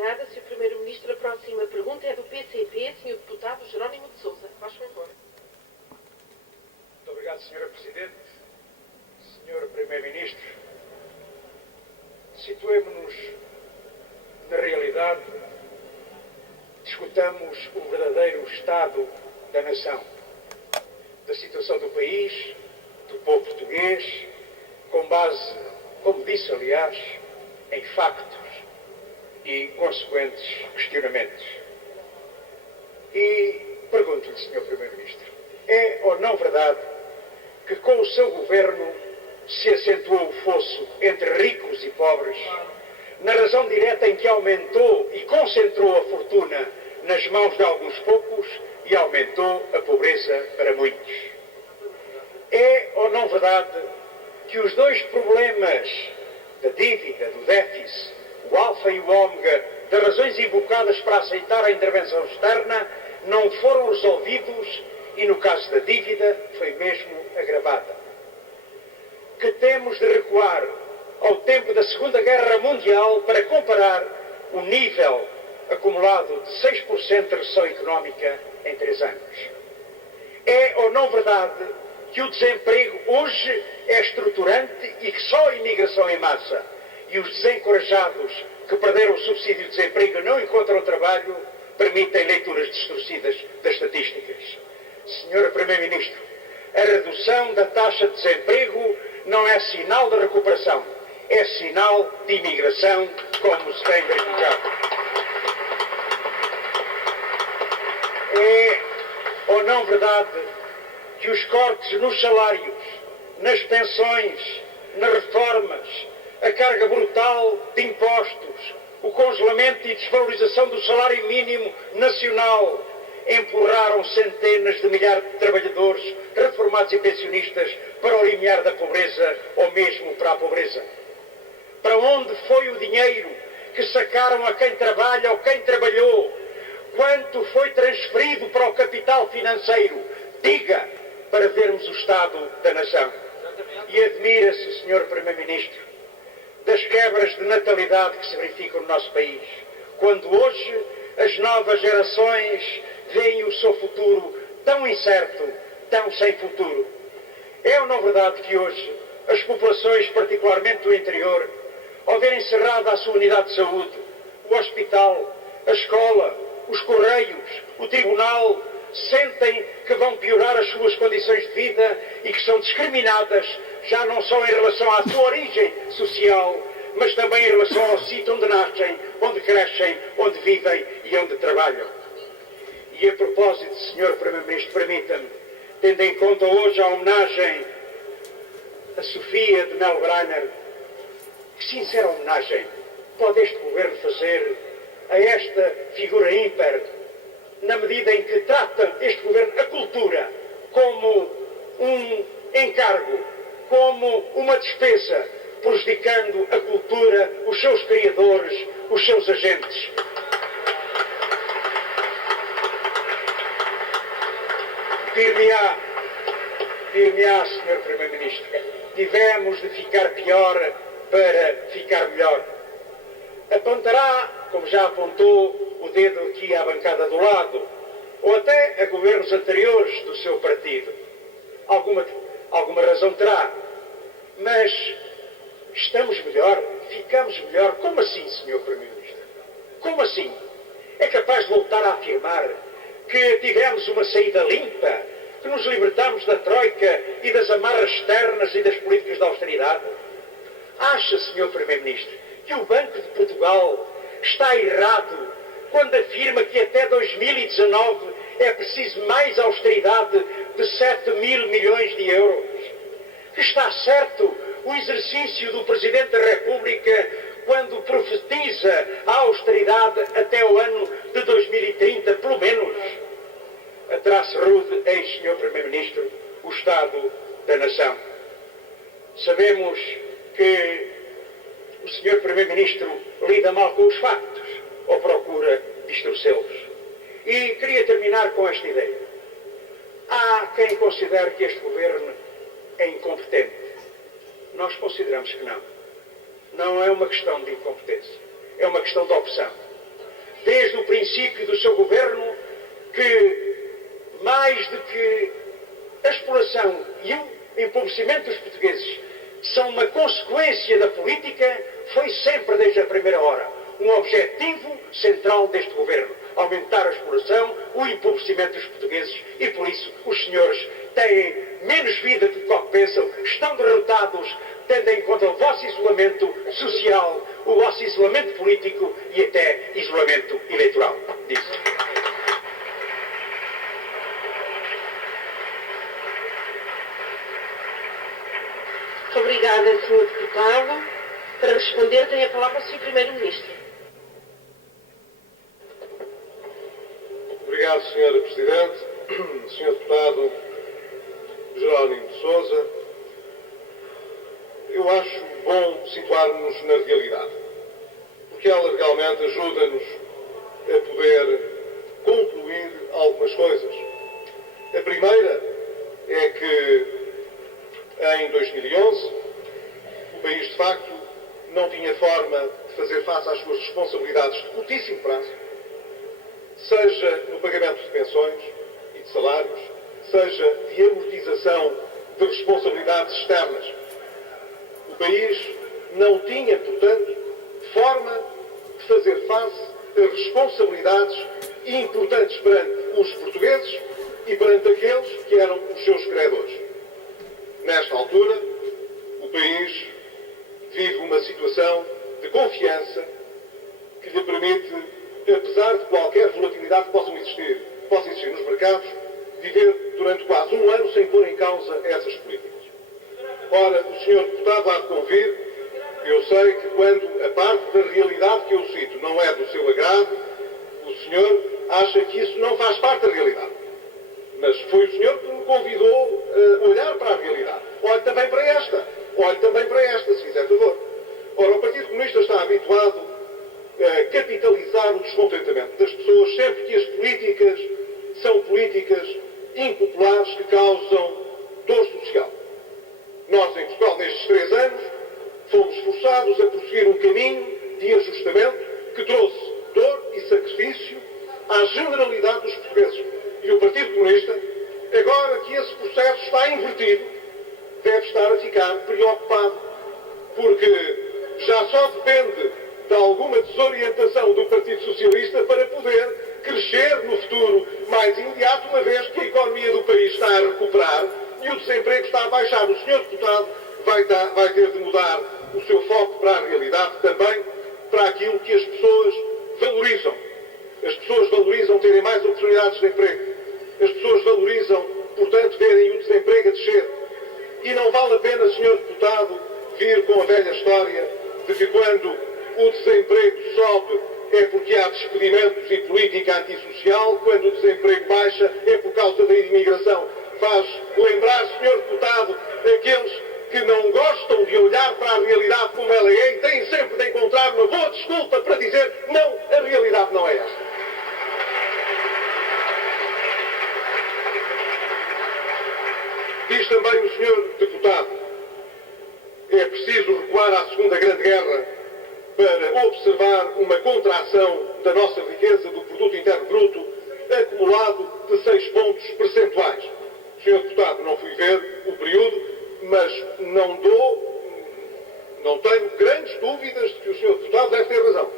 Obrigada. Sr. Primeiro-Ministro, a próxima pergunta é do PCP, Sr. Deputado Jerónimo de Sousa. Faz favor. Muito obrigado, Sra. Presidente. Sr. Primeiro-Ministro, situemo-nos na realidade, discutamos o verdadeiro estado da nação, da situação do país, do povo português, com base, como disse aliás, em factos e consequentes questionamentos. E pergunto-lhe, Sr. Primeiro-Ministro, é ou não verdade que com o seu governo se acentuou o fosso entre ricos e pobres, na razão direta em que aumentou e concentrou a fortuna nas mãos de alguns poucos e aumentou a pobreza para muitos? É ou não verdade que os dois problemas da dívida, do déficit, o alfa e o ômega, das razões invocadas para aceitar a intervenção externa, não foram resolvidos e, no caso da dívida, foi mesmo agravada? Que temos de recuar ao tempo da Segunda Guerra Mundial para comparar o nível acumulado de 6% de recessão económica em 3 anos? É ou não verdade que o desemprego hoje é estruturante e que só a imigração em massa e os desencorajados que perderam o subsídio de desemprego e não encontram trabalho permitem leituras distorcidas das estatísticas? Sr. Primeiro-Ministro, a redução da taxa de desemprego não é sinal de recuperação, é sinal de imigração, como se tem verificado. É ou não verdade que os cortes nos salários, nas pensões, nas reformas, a carga brutal de impostos, o congelamento e desvalorização do salário mínimo nacional empurraram centenas de milhares de trabalhadores, reformados e pensionistas para o limiar da pobreza ou mesmo para a pobreza? Para onde foi o dinheiro que sacaram a quem trabalha ou quem trabalhou? Quanto foi transferido para o capital financeiro? Diga, para vermos o estado da nação. E admira-se, Sr. Primeiro-Ministro, das quebras de natalidade que se verificam no nosso país, quando hoje as novas gerações veem o seu futuro tão incerto, tão sem futuro. É ou não verdade que hoje as populações, particularmente do interior, ao verem encerrada a sua unidade de saúde, o hospital, a escola, os correios, o tribunal, sentem que vão piorar as suas condições de vida e que são discriminadas já não só em relação à sua origem social, mas também em relação ao sítio onde nascem, onde crescem, onde vivem e onde trabalham? E a propósito, Sr. Primeiro-Ministro, permita-me, tendo em conta hoje a homenagem a Sofia de Melbrenner, que sincera homenagem pode este Governo fazer a esta figura ímpar, na medida em que trata este Governo a cultura como um encargo, como uma despesa, prejudicando a cultura, os seus criadores, os seus agentes? Dir-me-á, Sr. Primeiro-Ministro, tivemos de ficar pior para ficar melhor. Apontará, como já apontou, o dedo aqui à bancada do lado, ou até a governos anteriores do seu partido. Alguma razão terá. Mas estamos melhor? Ficamos melhor? Como assim, Sr. Primeiro-Ministro? Como assim? É capaz de voltar a afirmar que tivemos uma saída limpa, que nos libertamos da troika e das amarras externas e das políticas de austeridade? Acha, Sr. Primeiro-Ministro, que o Banco de Portugal está errado quando afirma que até 2019 é preciso mais austeridade de 7 mil milhões de euros? Que está certo o exercício do Presidente da República quando profetiza a austeridade até o ano de 2030, pelo menos? A traço rude, eis, Sr. Primeiro-Ministro, o Estado da Nação. Sabemos que o Sr. Primeiro-Ministro lida mal com os factos ou procura distorcê-los. E queria terminar com esta ideia. Há quem considere que este Governo é incompetente. Nós consideramos que não. Não é uma questão de incompetência. É uma questão de opção. desde o princípio do seu governo, que mais do que a exploração e o empobrecimento dos portugueses são uma consequência da política, foi sempre desde a primeira hora um objetivo central deste governo: aumentar a exploração, o empobrecimento dos portugueses, e por isso os senhores têm menos vida do que pensam, estão derrotados, tendo em conta o vosso isolamento social, o vosso isolamento político e até isolamento eleitoral. Disso. Muito obrigada, Sr. Deputado. Para responder, tem a palavra o Sr. Primeiro-Ministro. Obrigado, Sra. Presidente. Sr. Deputado Jerónimo de Sousa, eu acho bom situarmos na realidade, porque ela realmente ajuda-nos a poder concluir algumas coisas. A primeira é que em 2011 o país de facto não tinha forma de fazer face às suas responsabilidades de curtíssimo prazo, seja no pagamento de pensões e de salários, seja de amortização de responsabilidades externas. O país não tinha, portanto, forma de fazer face a responsabilidades importantes perante os portugueses e perante aqueles que eram os seus credores. Nesta altura, o país vive uma situação de confiança que lhe permite, apesar de qualquer volatilidade que possa existir nos mercados, viver durante quase um ano sem pôr em causa essas políticas. Ora, o Sr. Deputado há de convir, eu sei que quando a parte da realidade que eu cito não é do seu agrado, o senhor acha que isso não faz parte da realidade. Mas foi o senhor que me convidou a olhar para a realidade. Olhe também para esta, se fizer favor. Ora, o Partido Comunista está habituado a capitalizar o descontentamento das pessoas sempre que as políticas são políticas impopulares que causam dor social. Nós, em Portugal, nestes 3 anos, fomos forçados a prosseguir um caminho de ajustamento que trouxe dor e sacrifício à generalidade dos portugueses. E o Partido Comunista, agora que esse processo está invertido, deve estar a ficar preocupado, porque já só depende de alguma desorientação do Partido Socialista para poder crescer no futuro mais imediato, uma vez que a economia do país está a recuperar e o desemprego está a baixar. O Sr. Deputado vai ter de mudar o seu foco para a realidade, também para aquilo que as pessoas valorizam. As pessoas valorizam terem mais oportunidades de emprego. As pessoas valorizam, portanto, verem o desemprego a descer. E não vale a pena, Sr. Deputado, vir com a velha história de que quando o desemprego sobe é porque há despedimentos e política antissocial, quando o desemprego baixa é por causa da imigração. Faz lembrar, Sr. Deputado, aqueles que não gostam de olhar para a realidade como ela é e têm sempre de encontrar uma boa desculpa para dizer não, a realidade não é esta. Diz também o Sr. Deputado, é preciso recuar à Segunda Grande Guerra para observar uma contração da nossa riqueza do Produto Interno Bruto acumulado de 6 pontos percentuais. Sr. Deputado, não fui ver o período, mas não tenho grandes dúvidas de que o Sr. Deputado deve ter razão.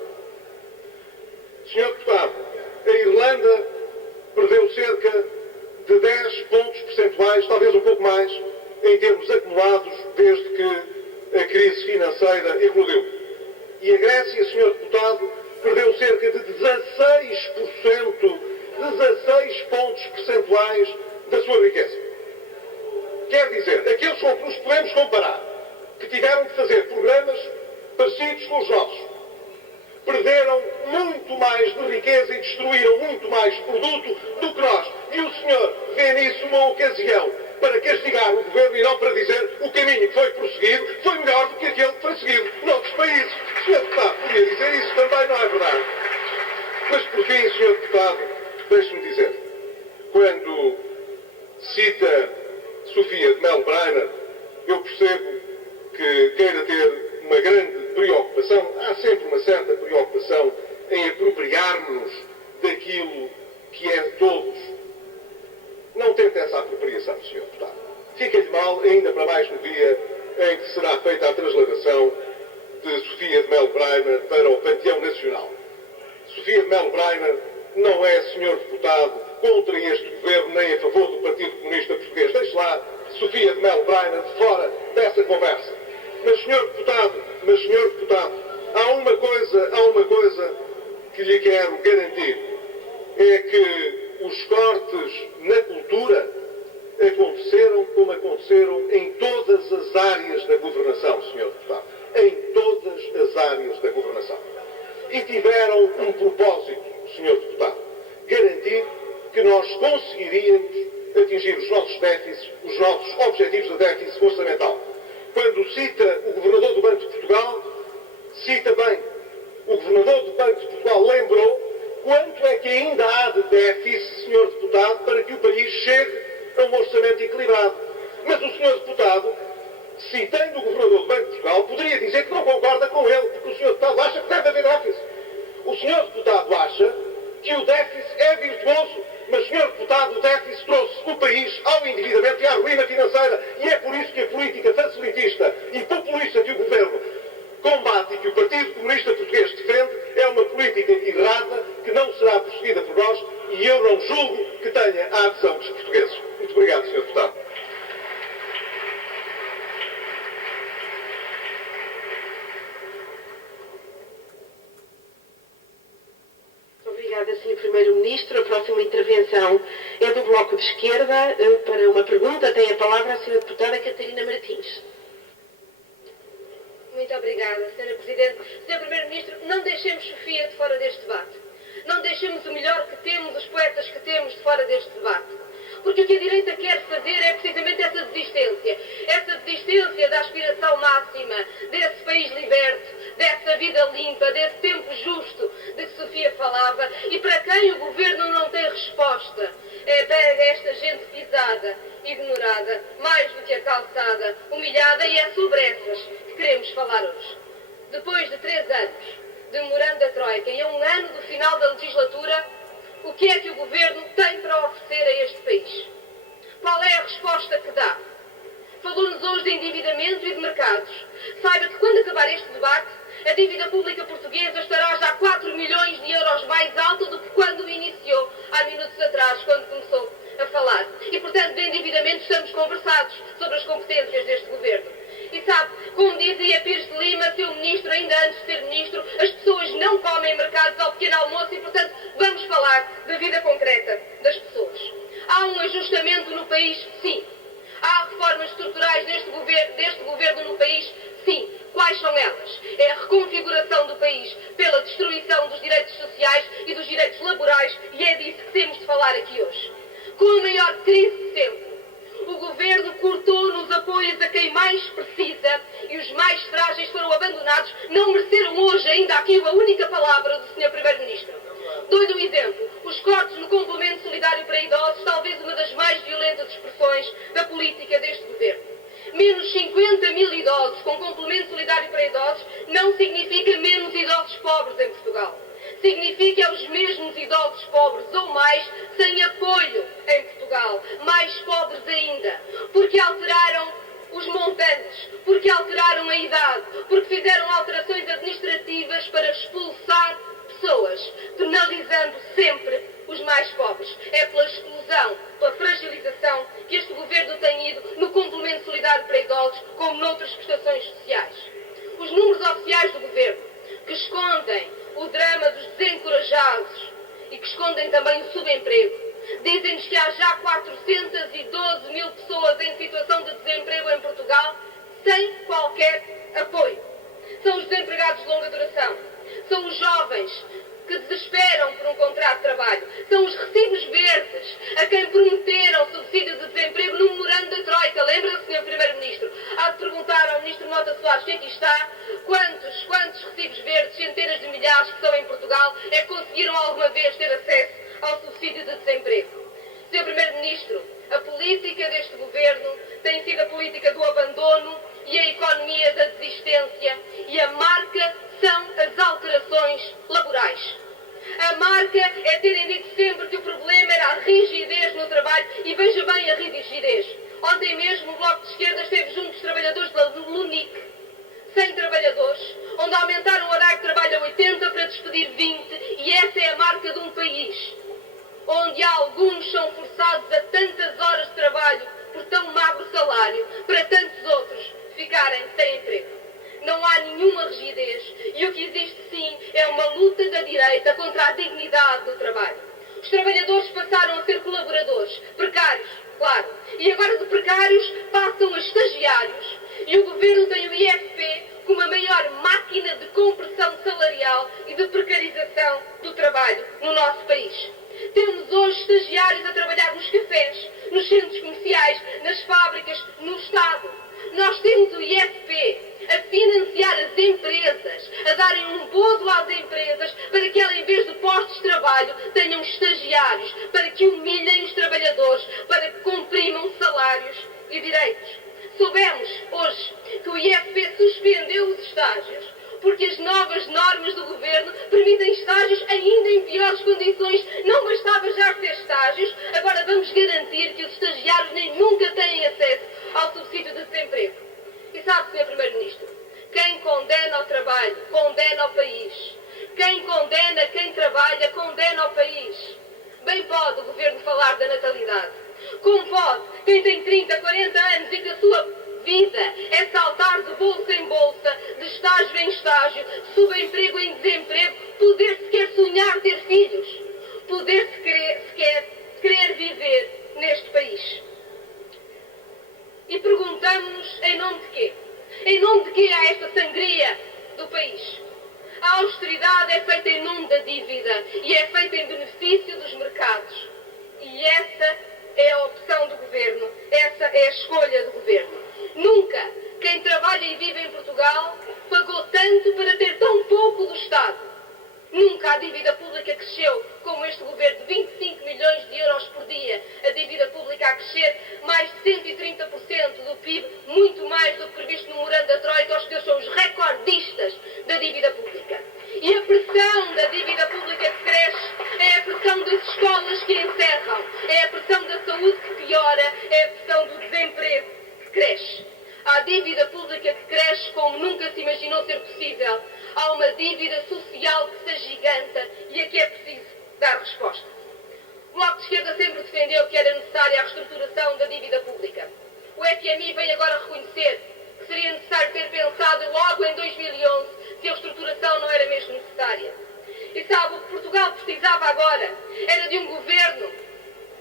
Sr. Deputado, a Irlanda perdeu cerca de 10 pontos percentuais, talvez um pouco mais, em termos acumulados desde que a crise financeira eclodiu. E a Grécia, Sr. Deputado, perdeu cerca de 16%, 16 pontos percentuais da sua riqueza. Quer dizer, aqueles com que nos podemos comparar, que tiveram de fazer programas parecidos com os nossos, perderam muito mais de riqueza e destruíram muito mais produto do que nós. E o senhor vê nisso uma ocasião para castigar o governo e não para dizer o caminho que foi prosseguido foi melhor do que aquele que foi seguido noutros países. O senhor deputado podia dizer isso, também não é verdade. Mas por fim, senhor deputado, deixe-me dizer, quando cita Sofia de Mello Brainer, eu percebo que queira ter uma grande preocupação, há sempre uma certa preocupação em apropriar-nos daquilo que é de todos. Não tente essa apropriação, Sr. Deputado. Fica-lhe mal, ainda para mais no dia em que será feita a transladação de Sofia de Melo Brainer para o Panteão Nacional. Sofia de Melo Brainer não é, Sr. Deputado, contra este governo nem a favor do Partido Comunista Português. Deixe lá Sofia de Melo Brainer fora dessa conversa. Mas, Sr. Deputado, há uma coisa que lhe quero garantir. É que os cortes na cultura aconteceram como aconteceram em todas as áreas da governação, Sr. Deputado. Em todas as áreas da governação. E tiveram um propósito, Sr. Deputado. Garantir que nós conseguiríamos atingir os nossos déficits, os nossos objetivos de déficit orçamental. Quando cita o Governador do Banco de Portugal, cita bem. O Governador do Banco de Portugal lembrou quanto é que ainda há de déficit, Sr. Deputado, para que o país chegue a um orçamento equilibrado. Mas o Sr. Deputado, citando o Governador do Banco de Portugal, poderia dizer que não concorda com ele, porque o Sr. Deputado acha que deve haver déficit. O Sr. Deputado acha que o déficit é virtuoso, mas, Sr. Deputado, o déficit trouxe o país ao endividamento e à ruína financeira, e é por isso que a política facilitista e populista que o Governo combate e que o Partido Comunista Português defende é uma política errada que não será perseguida por nós, e eu não julgo que tenha a adesão dos portugueses. Muito obrigado, Sr. Deputado. Obrigada, Sr. Primeiro-Ministro. A próxima intervenção é do Bloco de Esquerda. Para uma pergunta tem a palavra a Sra. Deputada Catarina Martins. Muito obrigada, Sra. Presidente. Sr. Primeiro-Ministro, não deixemos Sofia de fora deste debate. Não deixemos o melhor que temos, os poetas que temos, de fora deste debate. Porque o que a direita quer fazer é precisamente essa desistência. Essa desistência da aspiração máxima, desse país liberto, dessa vida limpa, desse tempo justo de que Sofia falava, e para quem o Governo não tem resposta. É esta gente pisada, ignorada, mais do que a calçada, humilhada, e é sobre essas que queremos falar hoje. Depois de 3 anos, demorando a Troika, e a 1 ano do final da legislatura, o que é que o Governo tem para oferecer a este país? Qual é a resposta que dá? Falou-nos hoje de endividamento e de mercados. Saiba que quando acabar este debate, a dívida pública portuguesa estará já 4 milhões de euros mais alta do que quando iniciou, há minutos atrás, quando começou a falar. E, portanto, de endividamento estamos conversados sobre as competências deste Governo. E sabe, como dizia Pires de Lima, seu ministro, ainda antes de ser ministro, as pessoas não comem mercados ao pequeno almoço e, portanto, vamos falar da vida concreta das pessoas. Há um ajustamento no país? Sim. Há reformas estruturais deste governo no país? Sim. Quais são elas? É a reconfiguração do país pela destruição dos direitos sociais e dos direitos laborais, e é disso que temos de falar aqui hoje. Com a maior crise de sempre, o Governo cortou nos apoios a quem mais precisa, e os mais frágeis foram abandonados. Não mereceram hoje ainda aqui a única palavra do Sr. Primeiro-Ministro. Dou-lhe um exemplo. Os cortes no complemento solidário para idosos, talvez uma das mais violentas expressões da política deste Governo. Menos 50 mil idosos com complemento solidário para idosos não significa menos idosos pobres em Portugal. Significa os mesmos idosos pobres ou mais sem apoio em Portugal. Mais pobres ainda. Porque alteraram os montantes, porque alteraram a idade, porque fizeram alterações administrativas para expulsar pessoas, penalizando sempre os mais pobres. É pela exclusão, pela fragilização que este Governo tem ido no complemento solidário para idosos, como noutras prestações sociais. Os números oficiais do Governo, que escondem o drama dos desencorajados e que escondem também o subemprego, dizem-nos que há já 412 mil pessoas em situação de desemprego em Portugal sem qualquer apoio. São os desempregados de longa duração, são os jovens que desesperam por um contrato de trabalho, são os recibos verdes a quem prometeram subsídio de desemprego no memorando da Troika. Lembra-se, Sr. Primeiro-Ministro? Há de perguntar ao Ministro Mota Soares, que aqui está, quantos recibos verdes, centenas de milhares que são em Portugal, é que conseguiram alguma vez ter acesso ao subsídio de desemprego. Sr. Primeiro-Ministro, a política deste Governo tem sido a política do abandono e a economia da desistência, e a marca são as alterações laborais. marca é terem dito sempre que o problema era a rigidez no trabalho e veja bem a rigidez. Ontem mesmo o Bloco de Esquerda esteve junto dos trabalhadores da LUNIC, 100 trabalhadores, onde aumentaram o horário de trabalho a 80 para despedir 20, e essa é a marca de um país onde alguns são forçados a tantas horas de trabalho por tão magro salário, para tantos outros ficarem sem emprego. Não há nenhuma rigidez e o que existe sim é uma luta da direita contra a dignidade do trabalho. Os trabalhadores passaram a ser colaboradores, precários, claro, e agora de precários passam a estagiários. E o governo tem o IFP como a maior máquina de compressão salarial e de precarização do trabalho no nosso país. Temos hoje estagiários a trabalhar nos cafés, nos centros comerciais, nas fábricas, no Estado. Nós temos o IFP a financiar as empresas, a darem um bodo às empresas para que elas, em vez de postos de trabalho, tenham estagiários, para que humilhem os trabalhadores, para que comprimam salários e direitos. Soubemos hoje que o IFP suspendeu os estágios porque as novas normas do governo permitem estágios ainda em piores condições. Não bastava já ter estágios, agora vamos garantir que os estagiários nem nunca têm acesso ao subsídio de desemprego. E sabe, Sr. Primeiro-Ministro, quem condena o trabalho, condena o país. Quem condena quem trabalha, condena o país. Bem pode o governo falar da natalidade. Como pode quem tem 30, 40 anos e que a sua vida é saltar de bolsa em bolsa, de estágio em estágio, subemprego em desemprego, poder sequer sonhar ter filhos, poder sequer querer viver neste país? E perguntamos-nos em nome de quê? Em nome de quê há esta sangria do país? A austeridade é feita em nome da dívida e é feita em benefício dos mercados. E essa é a opção do governo, essa é a escolha do governo. Nunca quem trabalha e vive em Portugal pagou tanto para ter tão pouco do Estado. Nunca a dívida pública cresceu como este governo, de 25 milhões de euros por dia. A dívida pública a crescer mais de 130% do PIB, muito mais do que previsto no memorando da Troika. Os senhores são os recordistas da dívida pública. E a pressão da dívida pública que cresce é a pressão das escolas que encerram, é a pressão da saúde que piora, é a pressão do desemprego que cresce. Há dívida pública que cresce como nunca se imaginou ser possível. Há uma dívida social que se agiganta e a que é preciso dar resposta. O Bloco de Esquerda sempre defendeu que era necessária a reestruturação da dívida pública. O FMI vem agora reconhecer que seria necessário ter pensado logo em 2011 se a reestruturação não era mesmo necessária. E sabe, o que Portugal precisava agora era de um governo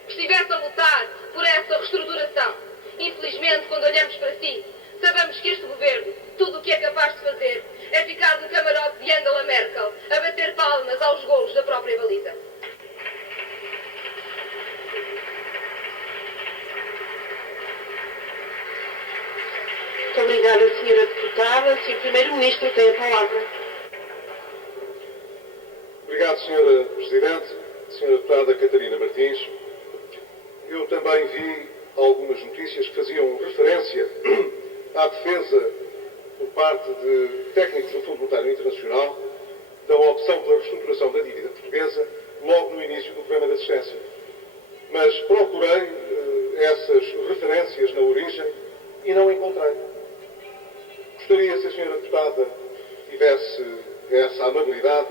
que estivesse a lutar por essa reestruturação. Infelizmente, quando olhamos para si, sabemos que este governo, tudo o que é capaz de fazer, é ficar no camarote de Angela Merkel, a bater palmas aos golos da própria baliza. Muito obrigada, Sra. Deputada. Sr. Primeiro-Ministro tem a palavra. Obrigado, Sra. Presidente. Sra. Deputada Catarina Martins. Eu também vi algumas notícias que faziam referência à defesa por parte de técnicos do Fundo Monetário Internacional da opção pela reestruturação da dívida portuguesa logo no início do programa de assistência. Mas procurei essas referências na origem e não encontrei. Gostaria, se a Sra. Deputada tivesse essa amabilidade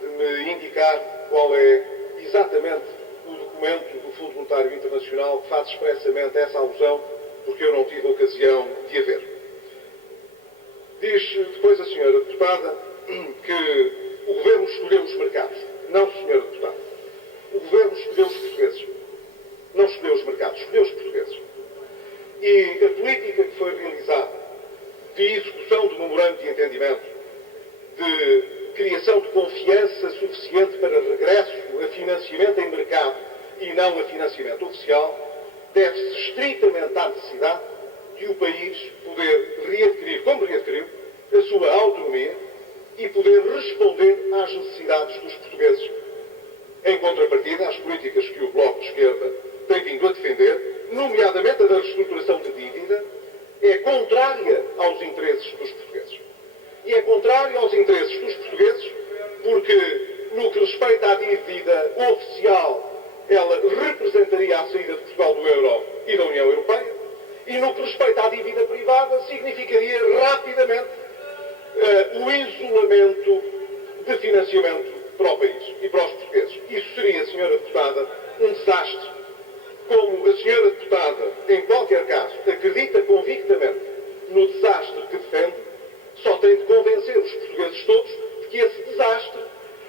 de me indicar qual é exatamente o documento do Fundo Monetário Internacional que faz expressamente essa alusão, porque eu não tive ocasião de a ver. Diz depois a Sra. Deputada que o Governo escolheu os mercados. Não, Sra. Deputada. O Governo escolheu os portugueses. Não escolheu os mercados, escolheu os portugueses. E a política que foi realizada de execução do memorando de entendimento, de criação de confiança suficiente para regresso a financiamento em mercado e não a financiamento oficial, deve-se estritamente à necessidade de o país poder readquirir, como readquiriu, a sua autonomia e poder responder às necessidades dos portugueses. Em contrapartida, às políticas que o Bloco de Esquerda tem vindo a defender, nomeadamente a da reestruturação de dívida, é contrária aos interesses dos portugueses. E é contrária aos interesses dos portugueses porque no que respeita à dívida oficial, ela representaria a saída de Portugal do euro e da União Europeia, e no que respeita à dívida privada, significaria rapidamente o isolamento de financiamento para o país e para os portugueses. Isso seria, Sra. Deputada, um desastre. Como a Sra. Deputada, em qualquer caso, acredita convictamente no desastre que defende, só tem de convencer os portugueses todos de que esse desastre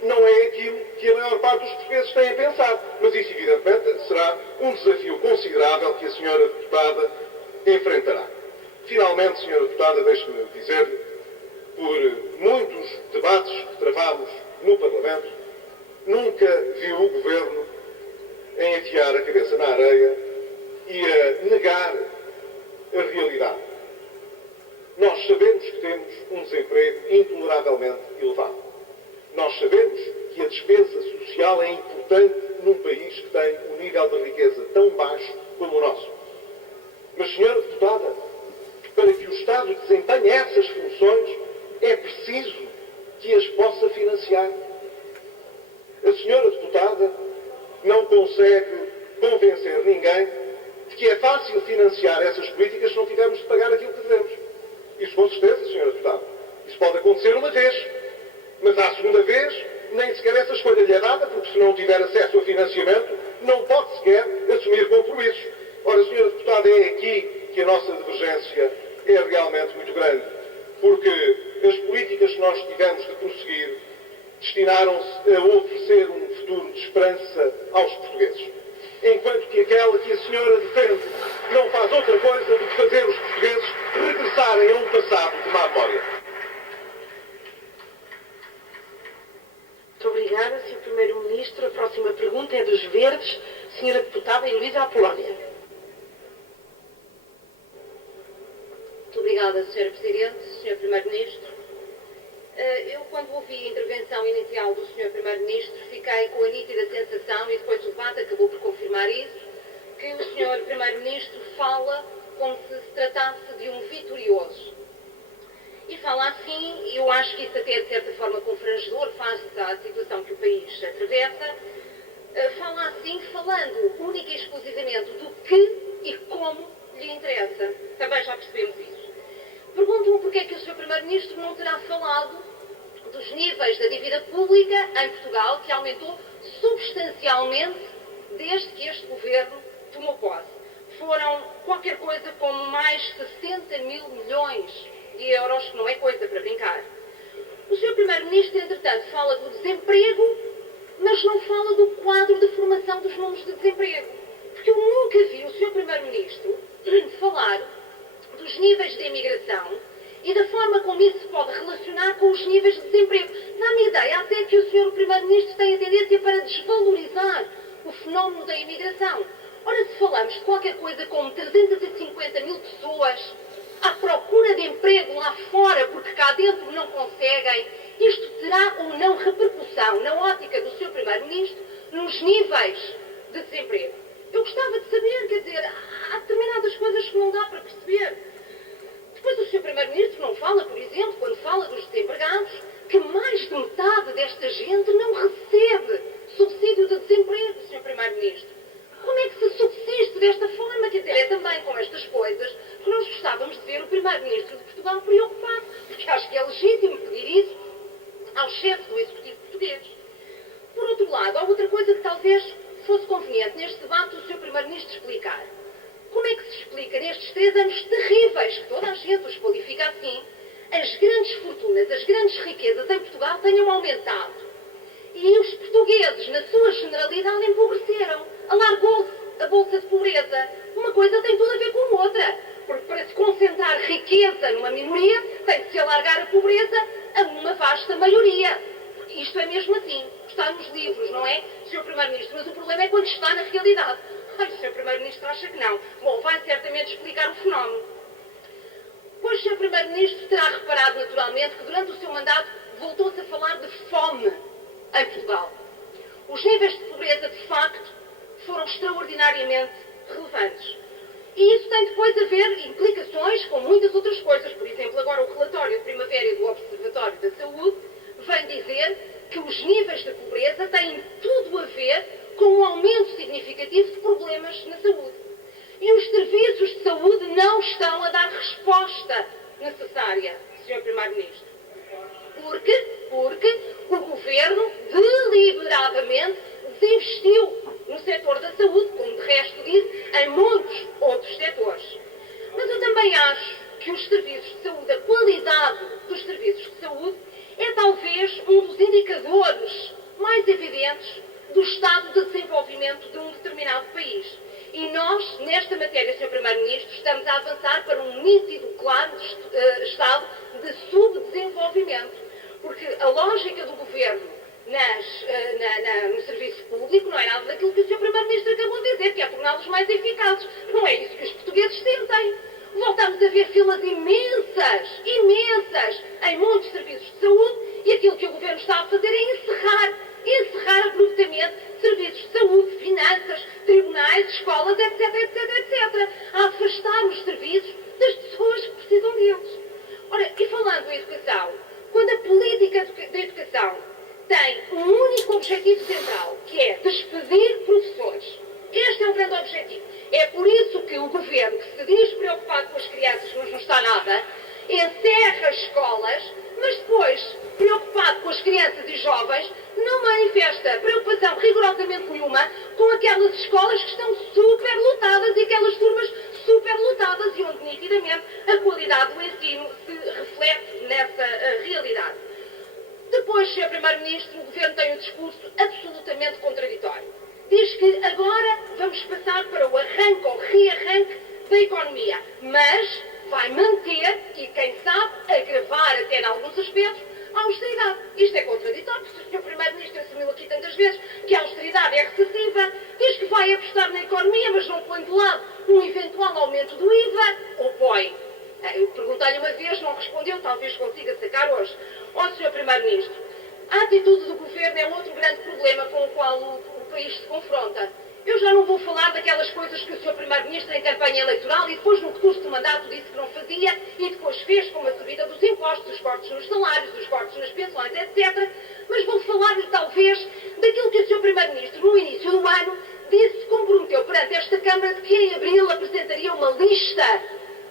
não é aquilo que a maior parte dos portugueses têm a pensar. Mas isso, evidentemente, será um desafio considerável que a Sra. Deputada enfrentará. Finalmente, Sra. Deputada, deixe-me dizer-lhe, por muitos debates que travámos no Parlamento, nunca viu o Governo a enfiar a cabeça na areia e a negar a realidade. Nós sabemos que temos um desemprego intoleravelmente elevado. Nós sabemos que a despesa social é importante num país que tem um nível de riqueza tão baixo como o nosso. Mas, Sra. Deputada, para que o Estado desempenhe essas funções, é preciso que as possa financiar. A Sra. Deputada não consegue convencer ninguém de que é fácil financiar essas políticas se não tivermos de pagar aquilo que devemos. Isso com certeza, Sra. Deputada. Isso pode acontecer uma vez, mas à segunda vez nem sequer essa escolha lhe é dada, porque se não tiver acesso a financiamento, não pode sequer assumir compromissos. Ora, Sra. Deputada, é aqui que a nossa divergência é realmente muito grande, porque as políticas que nós tivemos de prosseguir destinaram-se a oferecer um futuro de esperança aos portugueses. Enquanto que aquela que a senhora defende não faz outra coisa do que fazer os portugueses regressarem a um passado de má memória. Muito obrigada, Sr. Primeiro-Ministro. A próxima pergunta é dos Verdes, Sra. Deputada Heloísa Apolónia. Muito obrigada, Sra. Presidente, Sr. Primeiro-Ministro. Eu, quando ouvi a intervenção inicial do Sr. Primeiro-Ministro, fiquei com a nítida sensação, e depois o debate acabou por confirmar isso, que o Sr. Primeiro-Ministro fala como se tratasse de um vitorioso. E fala assim, e eu acho que isso até é de certa forma confrangedor face à situação que o país atravessa, fala assim, falando única e exclusivamente do que e como lhe interessa. Também já percebemos isso. Pergunto-me porque é que o Sr. Primeiro-Ministro não terá falado dos níveis da dívida pública em Portugal, que aumentou substancialmente desde que este Governo tomou posse. Foram qualquer coisa como mais 60 mil milhões de euros, que não é coisa para brincar. O Sr. Primeiro-Ministro, entretanto, fala do desemprego, mas não fala do quadro de formação dos números de desemprego. Porque eu nunca vi o Sr. Primeiro-Ministro falar dos níveis de imigração e da forma como isso se pode relacionar com os níveis de desemprego. Dá-me ideia até que o Sr. Primeiro-Ministro tem a tendência para desvalorizar o fenómeno da imigração. Ora, se falamos de qualquer coisa como 350 mil pessoas à procura de emprego lá fora porque cá dentro não conseguem, isto terá ou não repercussão na ótica do Sr. Primeiro-Ministro nos níveis de desemprego? Eu gostava de saber, quer dizer, há determinadas coisas que não dá para perceber. Depois o Sr. Primeiro-Ministro não fala, por exemplo, quando fala dos desempregados, que mais de metade desta gente não recebe subsídio de desemprego, Sr. Primeiro-Ministro. Como é que se subsiste desta forma? Quer dizer, é também com estas coisas que nós gostávamos de ver o Primeiro-Ministro de Portugal preocupado, porque acho que é legítimo pedir isso ao chefe do Executivo português. Por outro lado, há outra coisa que talvez fosse conveniente neste debate o Sr. Primeiro-Ministro explicar. Como é que se explica nestes 3 anos terríveis, que toda a gente os qualifica assim, as grandes fortunas, as grandes riquezas em Portugal tenham aumentado e os portugueses, na sua generalidade, empobreceram? Alargou-se a bolsa de pobreza. Uma coisa tem tudo a ver com outra, porque para se concentrar riqueza numa minoria, tem de se alargar a pobreza a uma vasta maioria. Isto é mesmo assim. Está nos livros, não é, Sr. Primeiro-Ministro? Mas o problema é quando está na realidade. Ai, o Sr. Primeiro-Ministro acha que não. Bom, vai certamente explicar o fenómeno. Pois o Sr. Primeiro-Ministro terá reparado naturalmente que durante o seu mandato voltou-se a falar de fome em Portugal. Os níveis de pobreza, de facto, foram extraordinariamente relevantes. E isso tem depois a ver implicações com muitas outras coisas. Por exemplo, agora o relatório de primavera do Observatório da Saúde vem dizer que os níveis de pobreza têm tudo a ver com um aumento significativo de problemas na saúde. E os serviços de saúde não estão a dar resposta necessária, Sr. Primeiro-Ministro. Porque o Governo deliberadamente desinvestiu no setor da saúde, como de resto disse, em muitos outros setores. Mas eu também acho que os serviços de saúde, a qualidade dos serviços de saúde, é talvez um dos indicadores mais evidentes do estado de desenvolvimento de um determinado país. E nós, nesta matéria, Sr. Primeiro-Ministro, estamos a avançar para um nítido, claro, estado de subdesenvolvimento. Porque a lógica do Governo no serviço público não é nada daquilo que o Sr. Primeiro-Ministro acabou de dizer, que é torná-los mais eficazes. Não é isso que os portugueses sentem. Voltamos a ver filas imensas em muitos serviços de saúde e aquilo que o Governo está a fazer é encerrar abruptamente serviços de saúde, finanças, tribunais, escolas, etc. A afastar os serviços das pessoas que precisam deles. Ora, e falando em educação, quando a política da educação tem um único objetivo central, que é despedir professores, este é o grande objetivo. É por isso que o Governo, que se diz preocupado com as crianças, mas não está nada, encerra as escolas, mas depois, preocupado com as crianças e jovens, não manifesta preocupação rigorosamente nenhuma com aquelas escolas que estão superlotadas e aquelas turmas superlotadas e onde nitidamente a qualidade do ensino se reflete nessa realidade. Depois, Sr. Primeiro-Ministro, o Governo tem um discurso absolutamente contraditório. Diz que agora vamos passar para o arranque ou rearranque da economia, mas vai manter e, quem sabe, agravar até em alguns aspectos a austeridade. Isto é contraditório, porque o Sr. Primeiro-Ministro assumiu aqui tantas vezes que a austeridade é recessiva, diz que vai apostar na economia, mas não põe de lado um eventual aumento do IVA, ou põe. Eu perguntei-lhe uma vez, não respondeu, talvez consiga sacar hoje. Ó, Sr. Primeiro-Ministro, a atitude do Governo é outro grande problema com o qual o país se confronta. Eu já não vou falar daquelas coisas que o Sr. Primeiro-Ministro em campanha eleitoral e depois no curso do mandato disse que não fazia e depois fez com a subida dos impostos, os cortes nos salários, os cortes nas pensões, etc. Mas vou falar-lhe talvez daquilo que o Sr. Primeiro-Ministro no início do ano disse, se comprometeu perante esta Câmara de que em abril apresentaria uma lista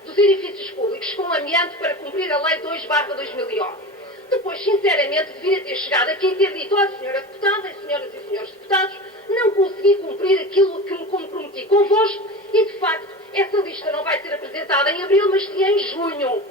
dos edifícios públicos com amianto para cumprir a Lei 2/2011. Depois, sinceramente, deveria ter chegado aqui e ter dito, olha, senhora deputada e senhoras e senhores deputados, não consegui cumprir aquilo que me comprometi convosco e, de facto, essa lista não vai ser apresentada em abril, mas sim em junho.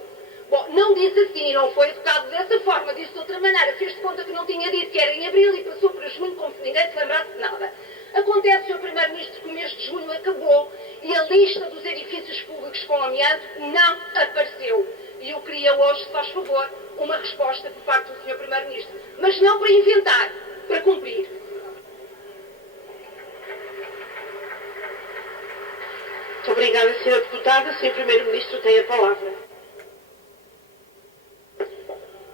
Bom, não disse assim, não foi educado dessa forma, disse de outra maneira, fez de conta que não tinha dito que era em abril e passou para junho como se ninguém se lembrasse de nada. Acontece, Sr. Primeiro-Ministro, que o mês de junho acabou e a lista dos edifícios públicos com amianto não apareceu. E eu queria hoje, se faz favor, uma resposta por parte do Sr. Primeiro-Ministro. Mas não para inventar, para cumprir. Muito obrigada, Sra. Deputada. Sr. Primeiro-Ministro tem a palavra.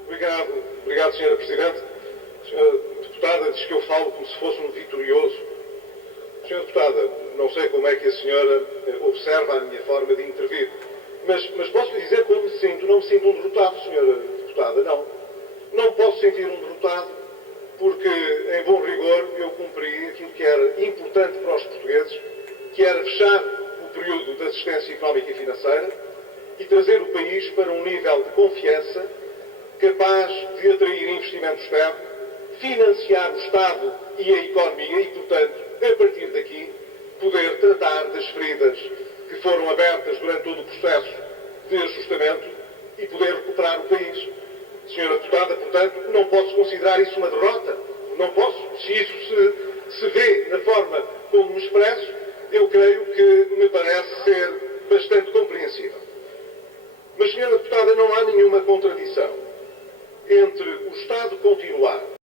Obrigado, Sra. Presidente. A Sra. Deputada diz que eu falo como se fosse um vitorioso. Sra. Deputada, não sei como é que a senhora observa a minha forma de intervir, mas posso lhe dizer como me sinto. Não me sinto um derrotado, Sra. Deputada, não. Não posso sentir um derrotado porque, em bom rigor, eu cumpri aquilo que era importante para os portugueses, que era fechar o período de assistência económica e financeira e trazer o país para um nível de confiança capaz de atrair investimento externo, financiar o Estado e a economia e, portanto, a partir daqui, poder tratar das feridas que foram abertas durante todo o processo de ajustamento e poder recuperar o país. Senhora Deputada, portanto, não posso considerar isso uma derrota. Não posso. Se isso se vê na forma como me expresso, eu creio que me parece ser bastante compreensível. Mas, Senhora Deputada, não há nenhuma contradição